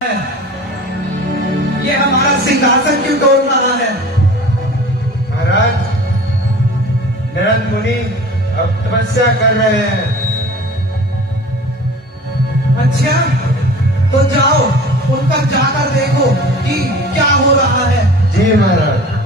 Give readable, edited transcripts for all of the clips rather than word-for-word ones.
ये हमारा सिंहासन क्यों तोड़ रहा है? महाराज, नरद मुनि अब तपस्या कर रहे हैं। अच्छा, तो जाओ उन तक जाकर देखो कि क्या हो रहा है। जी महाराज।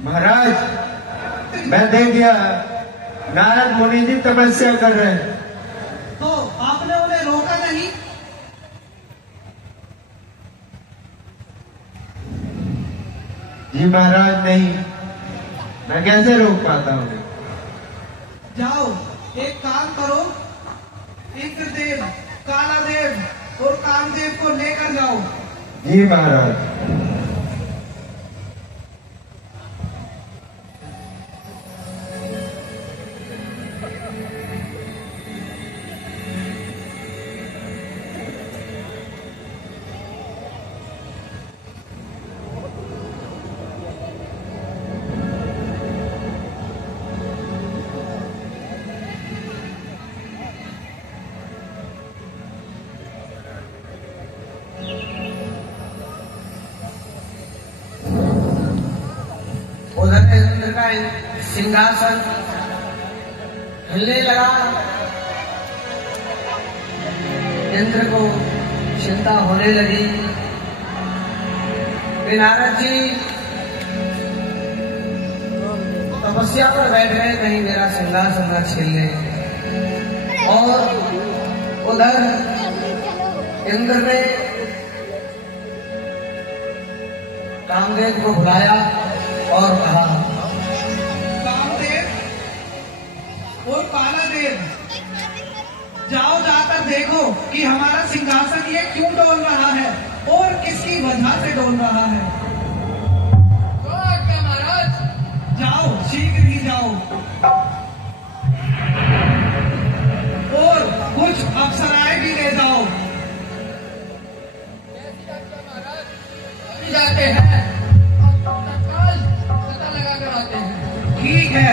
महाराज, मैं देख गया नारद मुनि जी तपस्या कर रहे हैं। तो आपने उन्हें रोका नहीं? जी महाराज, नहीं, मैं कैसे रोक पाता हूँ। जाओ एक काम करो, इंद्रदेव, कालादेव और कामदेव को लेकर जाओ। जी महाराज। उधर इंद्र का सिंहासन हिलने लगा। इंद्र को चिंता होने लगी कि नारद जी तपस्या पर बैठ गए, कहीं मेरा सिंहासन न छीन ले। और उधर इंद्र ने कामदेव को बुलाया और कहा, कामदेव और कालादेव, जाओ जाकर देखो कि हमारा सिंहासन ये क्यों डोल रहा है और किसकी वजह से डोल रहा है। तो आज्ञा महाराज। जाओ, शीघ्र ही जाओ और कुछ अप्सराएं भी ले जाओ। अभी जाते हैं, तत्काल पता लगा कर आते हैं। ठीक है।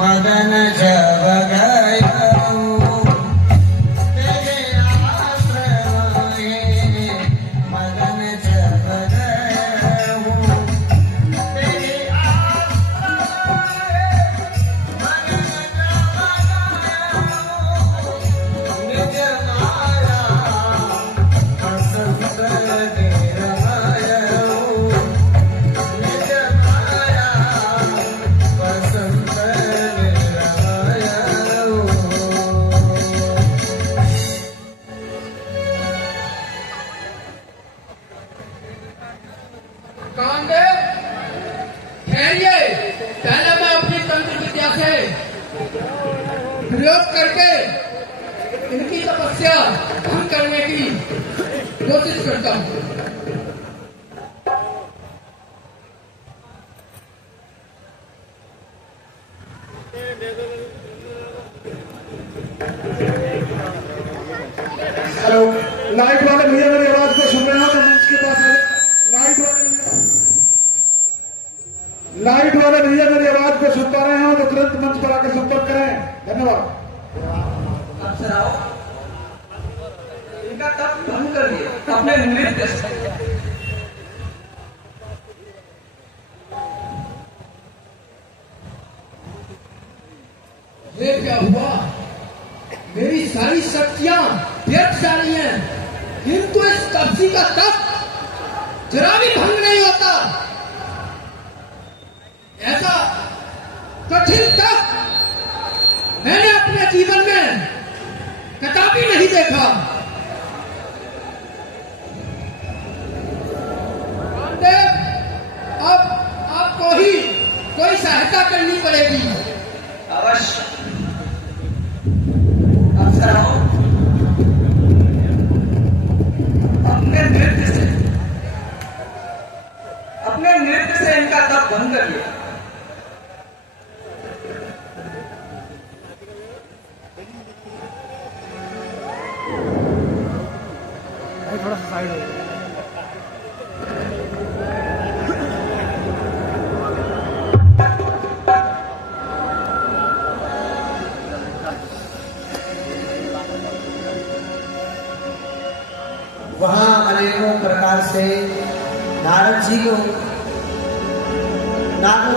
मदन जब गया मदन जब कामदेव, ठहरिए। पहले मैं अपनी तंत्र विद्या से प्रयोग करके इनकी तपस्या भंग करने की कोशिश करता हूँ। हेलो, लाइट वाले भैया मेरी आवाज को सुन रहे हो तो मंच के पास आ जाए। लाइट वाले भैया मेरी आवाज को सुन पा रहे हो तो तुरंत मंच पर आकर संपर्क करें। धन्यवाद। अप्सराओं, इनका तप भंग कर दिया अपने नृत्य से। ये क्या हुआ? मेरी सारी शक्तियां व्यर्थ जा रही हैं, किंतु इस तपसी का तप जरा भी भंग नहीं होता। ऐसा कठिन तप मैंने अपने जीवन में कदापि नहीं देखा। रामदेव, अब आपको ही कोई सहायता करनी पड़ेगी। अवश्य। अप्सराओं, अपने नृत्य से इनका तप भंग कर लिया। थोड़ा सा साइड हो वहां अनेकों प्रकार से नारद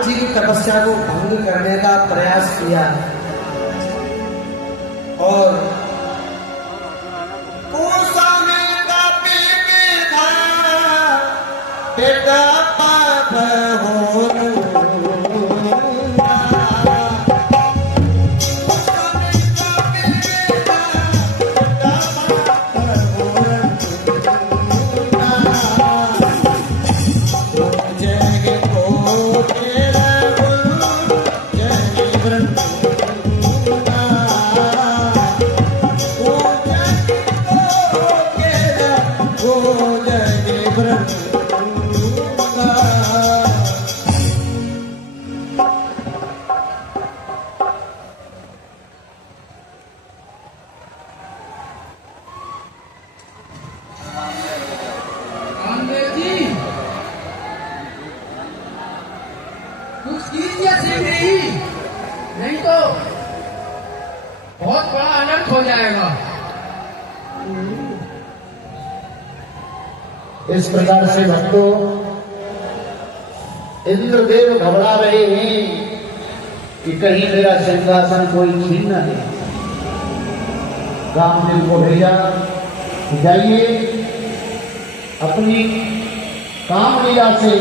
जी की तपस्या को भंग करने का प्रयास किया और नहीं तो बहुत बड़ा अनर्थ हो जाएगा। इस प्रकार से भक्तों, इंद्रदेव घबरा रहे हैं कि कहीं मेरा सिंहासन कोई छीन न ले। कामदेव को भेजा, जाइए अपनी काम लीला से